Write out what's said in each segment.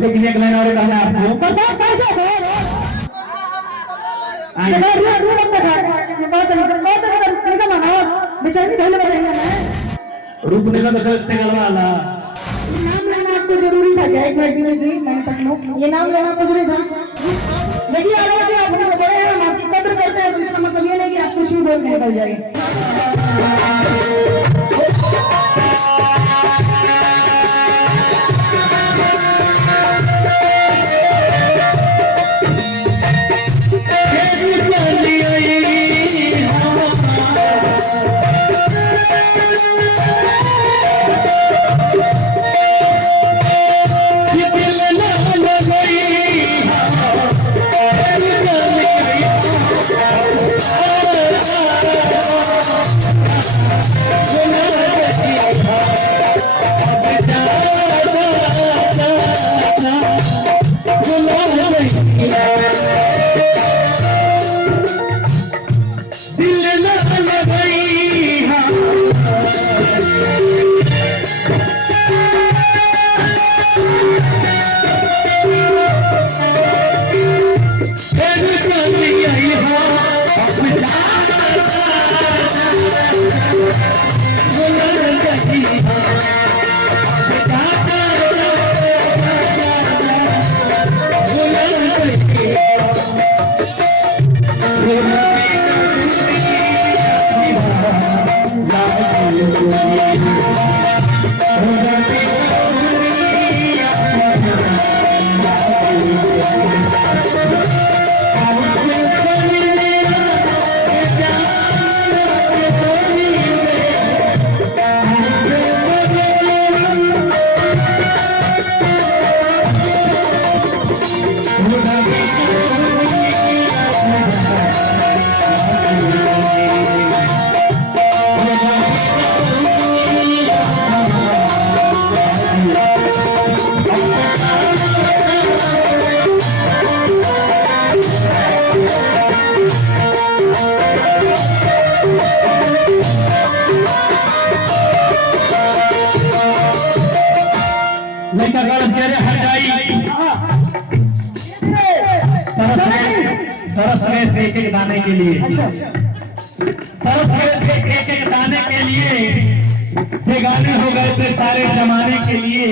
लेकिन एक लाइन और कहना आपको बर्दाश्त कैसे हो रूप ने से गलवाला नाम लेना आपको जरूरी था क्या? एक मिनट में जी मैंने पढ़ लो, ये नाम लेना आपको जरूरी था। देखिए अगर आप मुझसे बड़े हैं, हम आपकी कदर करते हैं, तो इसका मतलब ये नहीं कि आप कुछ भी बोल के निकल जाएंगे। तरस गए थे एक एक दाने के लिए, तरस गए थे एक एक दाने के लिए, बेगाने हो गए थे सारे जमाने के लिए।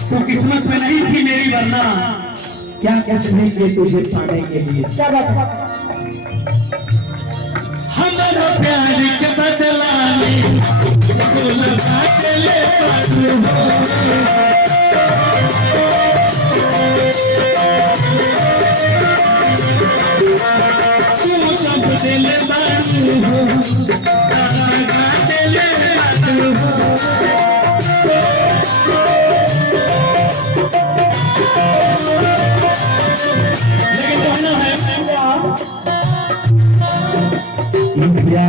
तो किस्मत में नहीं थी मेरी, वरना क्या कुछ नहीं किए तुझे पाने के लिए। क्या बात है? हमारा प्यार के बदला दिल बारू हो दिल बारू हो लेकिन कहना है इंडिया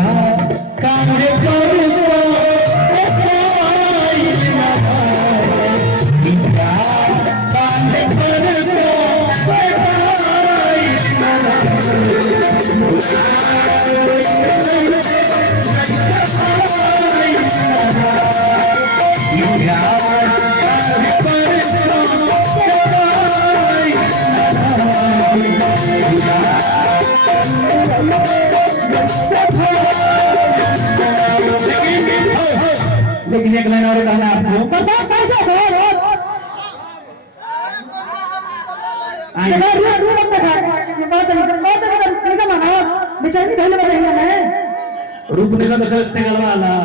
कांग्रेस लेकिन एक लाइन और कहना आपको बर्दाश्त कैसे हो रूप ने से गलवाला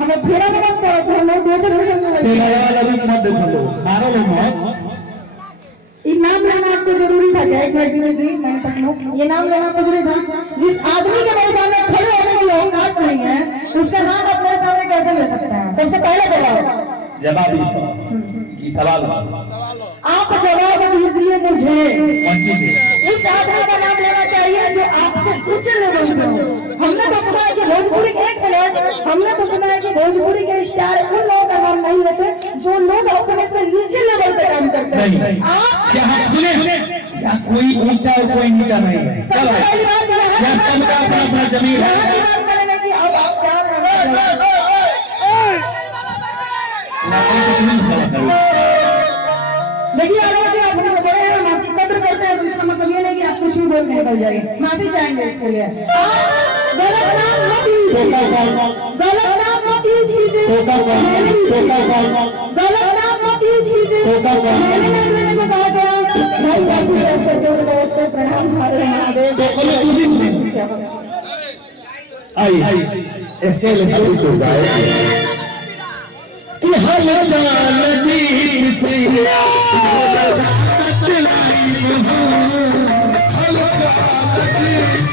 हमें फेरा मत करो, हम लोग दूसरे मत देखो मारो मत। ये नाम लेना आपको जरूरी था क्या? एक मिनट में जी मैंने पढ़ लो, ये नाम लेना आपको जरूरी था। जिस आदमी के मेरे सामने खड़े होने की औकात नहीं है, उसका नाम अपने सामने कैसे ले सकते हैं? सबसे पहले जवाब सवाल आप जवाब दीजिए मुझे। इस आदमी का नाम लेना चाहिए जो आपसे कुछ लेवल पे हो। हमने तो सुना है कि भोजपुरी के एक मिनट, हमने तो सुना है कि भोजपुरी के स्टार उन लोगों का नाम नहीं लेते जो लोग अपने से नीचे लेवल पे काम करते हैं। आप सुने कोई ऊंचा कोई नीचा नहीं है, सबसे पहली बात जमीन है। अब कुछ भी बोल निकल जाएगी, माफी चाहेंगे इसके लिए। गलत नाम मत लीजिए, गलत नाम मत लीजिए, गलत नाम मत लीजिए। मैंने को कहा गया भाई बाबू सब सबको नमस्ते प्रणाम महादेव। आई इसके लिए तो गाए कि हर जान जीत से